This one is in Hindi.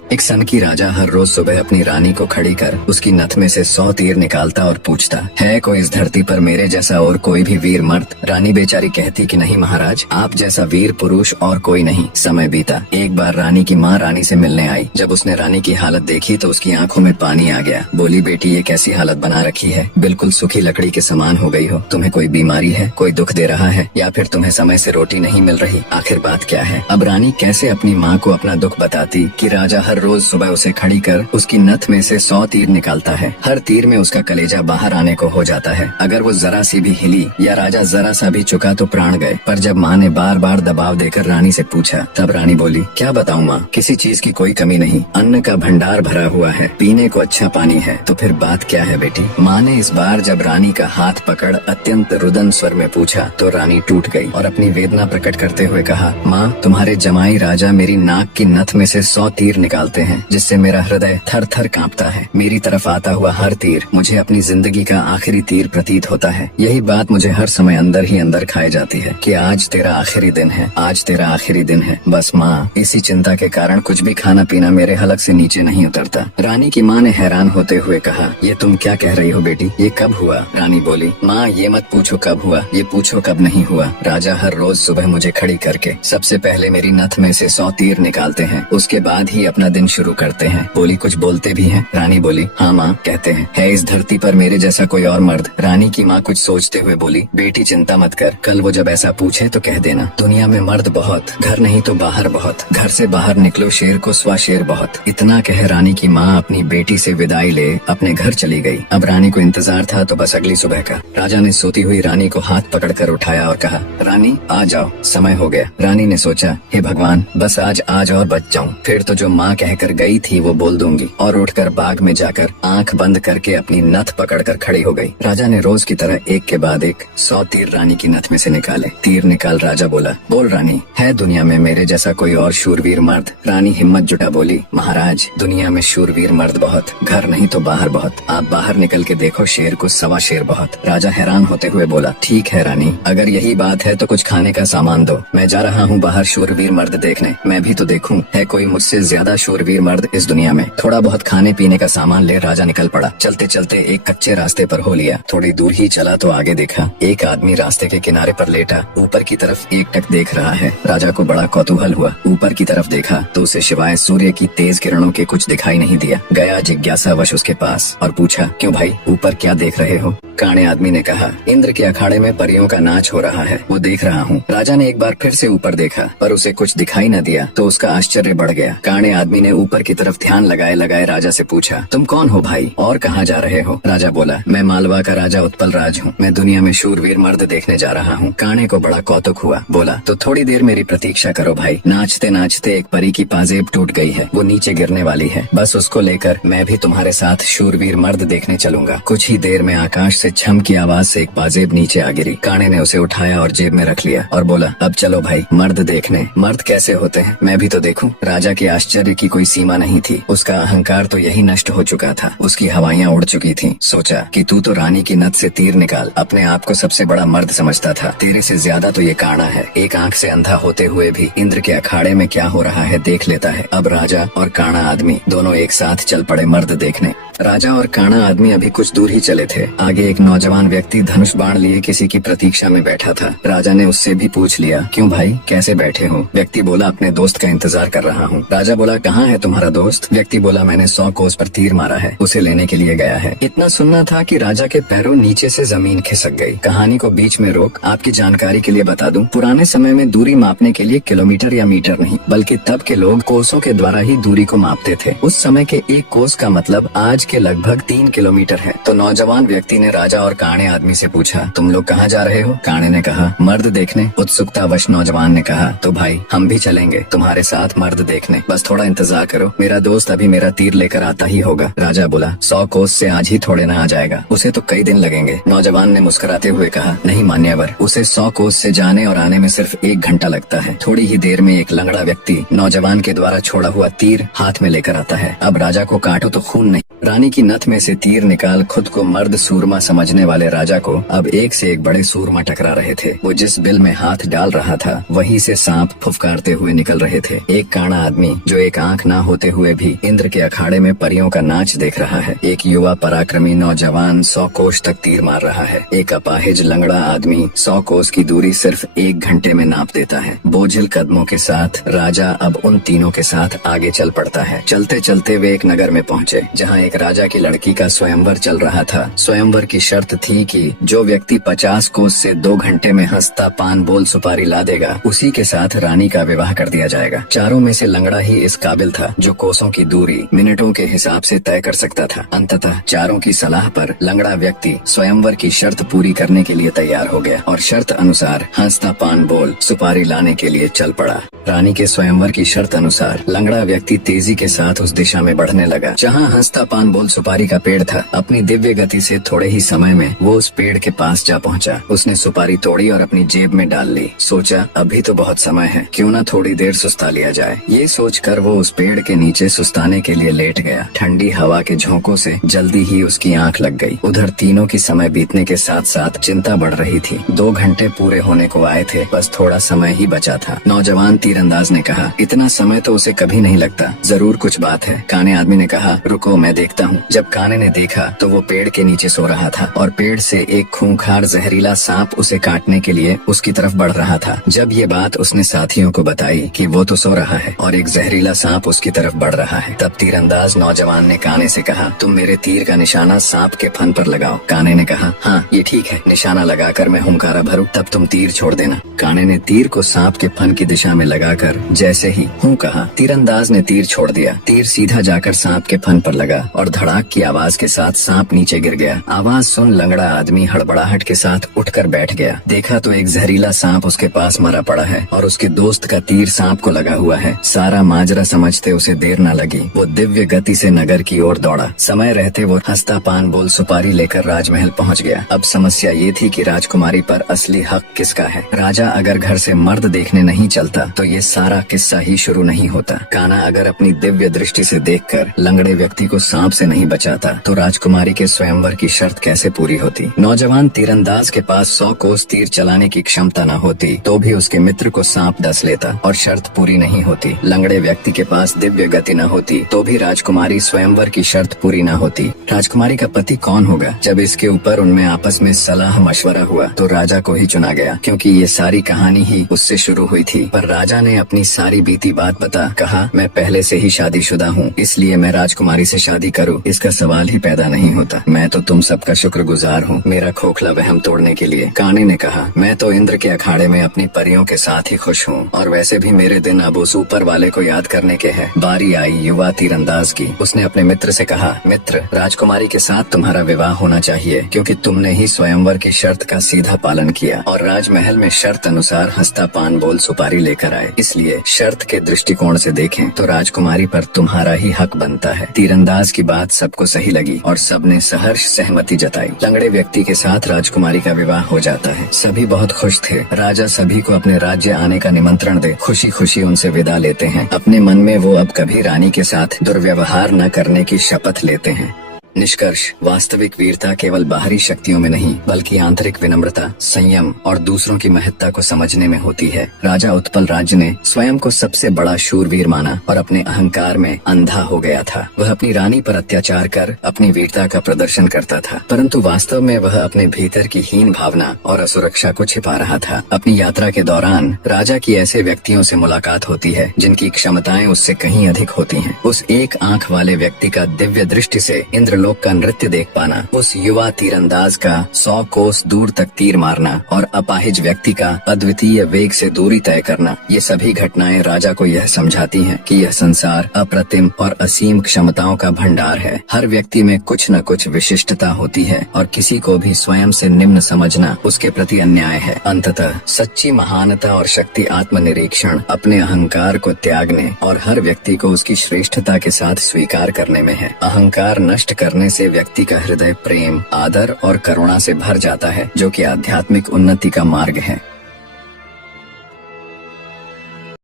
एक सन की राजा हर रोज सुबह अपनी रानी को खड़ी कर उसकी नथ में से 100 तीर निकालता और पूछता, है कोई इस धरती पर मेरे जैसा और कोई भी वीर मर्द? रानी बेचारी कहती कि नहीं महाराज, आप जैसा वीर पुरुष और कोई नहीं। समय बीता। एक बार रानी की माँ रानी से मिलने आई। जब उसने रानी की हालत देखी तो उसकी आंखों में पानी आ गया। बोली, बेटी ये कैसी हालत बना रखी है, बिल्कुल सूखी लकड़ी के समान हो गई हो। तुम्हें कोई बीमारी है, कोई दुख दे रहा है, या फिर तुम्हें समय से रोटी नहीं मिल रही? आखिर बात क्या है? अब रानी कैसे अपनी माँ को अपना दुख बताती कि राजा हर रोज सुबह उसे खड़ी कर उसकी नथ में से 100 तीर निकालता है। हर तीर में उसका कलेजा बाहर आने को हो जाता है। अगर वो जरा सी भी हिली या राजा जरा सा भी चुका तो प्राण गए। पर जब माँ ने बार बार दबाव देकर रानी से पूछा, तब रानी बोली, क्या बताऊँ माँ, किसी चीज की कोई कमी नहीं, अन्न का भंडार भरा हुआ है, पीने को अच्छा पानी है। तो फिर बात क्या है बेटी? माँ ने इस बार जब रानी का हाथ पकड़ अत्यंत रुदन स्वर में पूछा तो रानी टूट गई और अपनी वेदना प्रकट करते हुए कहा, माँ, तुम्हारे जमाई राजा मेरी नाक की नथ में से 100 तीर निकालते हैं, जिससे मेरा हृदय थर थर कांपता है। मेरी तरफ आता हुआ हर तीर मुझे अपनी जिंदगी का आखिरी तीर प्रतीत होता है। यही बात मुझे हर समय अंदर ही अंदर खाए जाती है कि आज तेरा आखिरी दिन है, आज तेरा आखिरी दिन है। बस माँ, इसी चिंता के कारण कुछ भी खाना पीना मेरे हलक से नीचे नहीं उतरता। रानी की माँ ने हैरान होते हुए कहा, ये तुम क्या कह रही हो बेटी, ये कब हुआ? रानी बोली, माँ ये मत पूछो कब हुआ, ये पूछो कब नहीं हुआ। राजा हर रोज सुबह मुझे खड़ी करके सबसे पहले मेरी नथ में से 100 तीर निकालते हैं, उसके बाद ही अपना दिन शुरू करते हैं। बोली, कुछ बोलते भी हैं? रानी बोली, हाँ माँ, कहते हैं। है इस धरती पर मेरे जैसा कोई और मर्द? रानी की माँ कुछ सोचते हुए बोली, बेटी चिंता मत कर, कल वो जब ऐसा पूछे तो कह देना, दुनिया में मर्द बहुत, घर नहीं तो बाहर बहुत, घर से बाहर निकलो शेर को स्वा शेर बहुत। इतना कह रानी की माँ अपनी बेटी से विदाई ले अपने घर चली गई। अब रानी को इंतजार था तो बस अगली सुबह का। राजा ने सोती हुई रानी को हाथ पकड़कर उठाया और कहा, रानी आ जाओ, समय हो गया। रानी ने सोचा, हे भगवान, बस आज और बच जाऊं, फिर तो जो माँ कहकर गई थी वो बोल दूंगी। और उठकर बाग में जाकर आंख बंद करके अपनी नथ पकड़कर खड़ी हो गई। राजा ने रोज की तरह एक के बाद एक 100 तीर रानी की नथ में से निकाले। तीर निकाल राजा बोला, बोल रानी, है दुनिया में मेरे जैसा कोई और शूरवीर मर्द? रानी हिम्मत जुटा बोली, महाराज, दुनिया में शूरवीर मर्द बहुत, घर नहीं तो बाहर बहुत, आप बाहर निकल के देखो शेर को सवा शेर बहुत। राजा हैरान होते हुए बोला, ठीक है रानी, अगर यही बात है तो कुछ खाने का सामान दो, मैं जा रहा हूँ बाहर शूरवीर मर्द देखने, मैं भी तो देखूं है कोई मुझसे ज्यादा शूरवीर मर्द इस दुनिया में। थोड़ा बहुत खाने पीने का सामान ले राजा निकल पड़ा। चलते चलते एक कच्चे रास्ते पर हो लिया। थोड़ी दूर ही चला तो आगे देखा एक आदमी रास्ते के किनारे पर लेटा ऊपर की तरफ एकटक देख रहा है। राजा को बड़ा कौतूहल हुआ। ऊपर की तरफ देखा तो उसे सिवाय सूर्य की तेज किरणों के कुछ दिखाई नहीं दिया। गया जिज्ञासावश उसके पास और पूछा, क्यों भाई, ऊपर क्या देख रहे हो? काणे आदमी ने कहा, इंद्र के अखाड़े में परियों का नाच हो रहा है, वो देख रहा हूँ। राजा ने एक बार फिर से ऊपर देखा पर उसे कुछ दिखाई न दिया तो उसका आश्चर्य बढ़ गया। काणे आदमी ने ऊपर की तरफ ध्यान लगाए लगाए राजा से पूछा, तुम कौन हो भाई और कहाँ जा रहे हो? राजा बोला, मैं मालवा का राजा उत्पल राज हूँ, मैं दुनिया में शूरवीर मर्द देखने जा रहा हूँ। काणे को बड़ा कौतुक हुआ। बोला, तो थोड़ी देर मेरी प्रतीक्षा करो भाई। नाचते नाचते एक परी की पाजेब टूट गई है, वो नीचे गिरने वाली है, बस उसको लेकर मैं भी तुम्हारे साथ शूरवीर मर्द देखने चलूंगा। कुछ ही देर में आकाश से छम की आवाज से एक पाजेब नीचे आ गिरी। काणे ने उसे उठाया और जेब में रख लिया और बोला, अब चलो भाई मर्द देखने। मर्द कैसे होते हैं मैं भी तो देखूं। राजा के आश्चर्य की कोई सीमा नहीं थी। उसका अहंकार तो यही नष्ट हो चुका था, उसकी हवाइयाँ उड़ चुकी थीं। सोचा कि तू तो रानी की नथ से तीर निकाल अपने आप को सबसे बड़ा मर्द समझता था, तेरे से ज्यादा तो ये काणा है। एक आंख से अंधा होते हुए भी इंद्र के अखाड़े में क्या हो रहा है देख लेता है। अब राजा और काणा आदमी दोनों एक साथ चल पड़े मर्द देखने। राजा और काणा आदमी अभी कुछ दूर ही चले थे। आगे एक नौजवान व्यक्ति धनुष बाण लिए किसी की प्रतीक्षा में बैठा था। राजा ने उससे भी पूछ लिया, क्यों भाई, कैसे बैठे हो? व्यक्ति बोला, अपने दोस्त का इंतजार कर रहा हूँ। राजा बोला, कहाँ है तुम्हारा दोस्त? व्यक्ति बोला, मैंने 100 कोस पर तीर मारा है, उसे लेने के लिए गया है। इतना सुनना था कि राजा के पैरों नीचे से जमीन खिसक गई। कहानी को बीच में रोक आपकी जानकारी के लिए बता दूं, पुराने समय में दूरी मापने के लिए किलोमीटर या मीटर नहीं बल्कि तब के लोग कोसों के द्वारा ही दूरी को मापते थे। उस समय के एक कोस का मतलब आज के लगभग 3 किलोमीटर है। तो नौजवान व्यक्ति ने राजा और काणे आदमी से पूछा, तुम लोग कहाँ जा रहे हो? काणे ने कहा, मर्द देखने। उत्सुकतावश नौजवान ने कहा, तो भाई हम भी चलेंगे तुम्हारे साथ मर्द देखने, बस थोड़ा इंतजार करो, मेरा दोस्त अभी मेरा तीर लेकर आता ही होगा। राजा बोला, 100 कोस से आज ही थोड़े ना आ जाएगा, उसे तो कई दिन लगेंगे। नौजवान ने मुस्कुराते हुए कहा, नहीं मान्यवर, उसे 100 कोस से जाने और आने में सिर्फ 1 घंटा लगता है। थोड़ी ही देर में एक लंगड़ा व्यक्ति नौजवान के द्वारा छोड़ा हुआ तीर हाथ में लेकर आता है। अब राजा को काटो तो खून नहीं। रानी की नथ में से तीर निकाल खुद को मर्द सूरमा समझने वाले राजा को अब एक से एक बड़े सूरमा टकरा रहे थे। वो जिस बिल में हाथ डाल रहा था वहीं से सांप फुफकारते हुए निकल रहे थे। एक काना आदमी जो एक आंख ना होते हुए भी इंद्र के अखाड़े में परियों का नाच देख रहा है। एक युवा पराक्रमी नौजवान 100 कोस तक तीर मार रहा है। एक अपाहिज लंगड़ा आदमी 100 कोस की दूरी सिर्फ 1 घंटे में नाप देता है। बोझिल कदमों के साथ राजा अब उन तीनों के साथ आगे चल पड़ता है। चलते चलते वे एक नगर में पहुँचे जहाँ एक राजा की लड़की का स्वयंवर चल रहा था। स्वयंवर की शर्त थी कि जो व्यक्ति 50 कोस से 2 घंटे में हंसता पान बोल सुपारी ला देगा उसी के साथ रानी का विवाह कर दिया जाएगा। चारों में से लंगड़ा ही इस काबिल था जो कोसों की दूरी मिनटों के हिसाब से तय कर सकता था। अंततः चारों की सलाह पर लंगड़ा व्यक्ति स्वयंवर की शर्त पूरी करने के लिए तैयार हो गया और शर्त अनुसार हंसता पान बोल सुपारी लाने के लिए चल पड़ा। रानी के स्वयंवर की शर्त अनुसार लंगड़ा व्यक्ति तेजी के साथ उस दिशा में बढ़ने लगा जहाँ हंसता पान बोल सुपारी का पेड़ था। अपनी दिव्य गति से थोड़े ही समय में वो उस पेड़ के पास जा पहुँचा। उसने सुपारी तोड़ी और अपनी जेब में डाल ली। सोचा अभी तो बहुत समय है, क्यों न थोड़ी देर सुस्ता लिया जाए। ये सोचकर वो उस पेड़ के नीचे सुस्ताने के लिए लेट गया। ठंडी हवा के झोंकों से जल्दी ही उसकी आंख लग गई। उधर तीनों की समय बीतने के साथ साथ चिंता बढ़ रही थी। 2 घंटे पूरे होने को आए थे, बस थोड़ा समय ही बचा था। नौजवान तीरंदाज ने कहा, इतना समय तो उसे कभी नहीं लगता, जरूर कुछ बात है। काने आदमी ने कहा, रुको मैं देखता हूँ। जब काने ने देखा तो वो पेड़ के नीचे सो रहा था और पेड़ से एक खूंखार जहरीला सांप उसे काटने के लिए उसकी तरफ बढ़ रहा था। जब ये बात उसने साथियों को बताई कि वो तो सो रहा है और एक जहरीला सांप उसकी तरफ बढ़ रहा है, तब तीरंदाज नौजवान ने काने से कहा, तुम मेरे तीर का निशाना सांप के फन पर लगाओ। काने ने कहा, हाँ ये ठीक है, निशाना लगाकर मैं हुंकारा भरूं तब तुम तीर छोड़ देना। काने ने तीर को सांप के फन की दिशा में लगाकर जैसे ही हूँ कहा, तीरंदाज ने तीर छोड़ दिया। तीर सीधा जाकर सांप के फन पर लगा और धड़ाक की आवाज के साथ सांप नीचे गिर गया। आवाज सुन लंगड़ा आदमी हड़बड़ाहट के साथ उठकर बैठ गया। देखा तो एक जहरीला सांप उसके पास मरा पड़ा है और उसके दोस्त का तीर सांप को लगा हुआ है। सारा माजरा समझते उसे देर न लगी। वो दिव्य गति से नगर की ओर दौड़ा। समय रहते वो हंसता पान बोल सुपारी लेकर राजमहल पहुंच गया। अब समस्या ये थी कि राजकुमारी पर असली हक किसका है। राजा अगर घर से मर्द देखने नहीं चलता तो ये सारा किस्सा ही शुरू नहीं होता। काना अगर अपनी दिव्य दृष्टि से देखकर लंगड़े व्यक्ति को सांप से नहीं बचाता तो राजकुमारी के स्वयंवर की शर्त कैसे पूरी होती। नौजवान तीरंदाज के पास 100 कोस तीर चलाने की क्षमता न होती तो भी उसके मित्र को सांप डस लेता और शर्त पूरी नहीं होती। लंगड़े व्यक्ति के पास दिव्य गति न होती तो भी राजकुमारी स्वयंवर की शर्त पूरी न होती। राजकुमारी का पति कौन होगा? जब इसके ऊपर उनमें आपस में सलाह मशवरा हुआ तो राजा को ही चुना गया, क्योंकि ये सारी कहानी ही उससे शुरू हुई थी। पर राजा ने अपनी सारी बीती बात बता कहा, मैं पहले से ही शादीशुदा हूँ, इसलिए मैं राजकुमारी से शादी करूँ इसका सवाल ही पैदा नहीं होता। मैं तो तुम सबका शुक्रगुजार हूँ मेरा खोखला वहम तोड़ने के लिए। काने ने कहा, मैं तो इंद्र के अखाड़े में अपनी परियों के साथ ही खुश हूँ और वैसे भी मेरे दिन अब उस ऊपर वाले को याद करने के हैं। बारी आई युवा तीरंदाज की। उसने अपने मित्र से कहा, मित्र राजकुमारी के साथ तुम्हारा विवाह होना चाहिए, क्योंकि तुमने ही स्वयंवर की शर्त का सीधा पालन किया और राजमहल में शर्त अनुसार हंसता पान बोल सुपारी लेकर आए। इसलिए शर्त के दृष्टिकोण से देखें तो राजकुमारी पर तुम्हारा ही हक बनता है। तीरंदाज की बात सबको सही लगी और सबने सहर्ष सहमति जताई। लंगड़े व्यक्ति के साथ राजकुमारी का विवाह हो जाता है। सभी बहुत खुश थे। राजा सभी को अपने राज्य आने का निमंत्रण दे खुशी खुशी उनसे विदा लेते हैं। अपने मन में वो अब कभी रानी के साथ दुर्व्यवहार न करने की शपथ लेते हैं। निष्कर्ष, वास्तविक वीरता केवल बाहरी शक्तियों में नहीं बल्कि आंतरिक विनम्रता, संयम और दूसरों की महत्ता को समझने में होती है। राजा उत्पल राज्य ने स्वयं को सबसे बड़ा शूरवीर माना और अपने अहंकार में अंधा हो गया था। वह अपनी रानी पर अत्याचार कर अपनी वीरता का प्रदर्शन करता था, परंतु वास्तव में वह अपने भीतर की हीन भावना और असुरक्षा को छिपा रहा था। अपनी यात्रा के दौरान राजा की ऐसे व्यक्तियों से मुलाकात होती है जिनकी क्षमताएं उससे कहीं अधिक होती हैं। उस एक आंख वाले व्यक्ति का दिव्य दृष्टि से इंद्र लोक का नृत्य देख पाना, उस युवा तीरंदाज का 100 कोस दूर तक तीर मारना और अपाहिज व्यक्ति का अद्वितीय वेग से दूरी तय करना, ये सभी घटनाएं राजा को यह समझाती हैं कि यह संसार अप्रतिम और असीम क्षमताओं का भंडार है। हर व्यक्ति में कुछ न कुछ विशिष्टता होती है और किसी को भी स्वयं से निम्न समझना उसके प्रति अन्याय है। अंततः सच्ची महानता और शक्ति आत्मनिरीक्षण, अपने अहंकार को त्यागने और हर व्यक्ति को उसकी श्रेष्ठता के साथ स्वीकार करने में है। अहंकार नष्ट करने से व्यक्ति का हृदय प्रेम, आदर और करुणा से भर जाता है, जो कि आध्यात्मिक उन्नति का मार्ग है।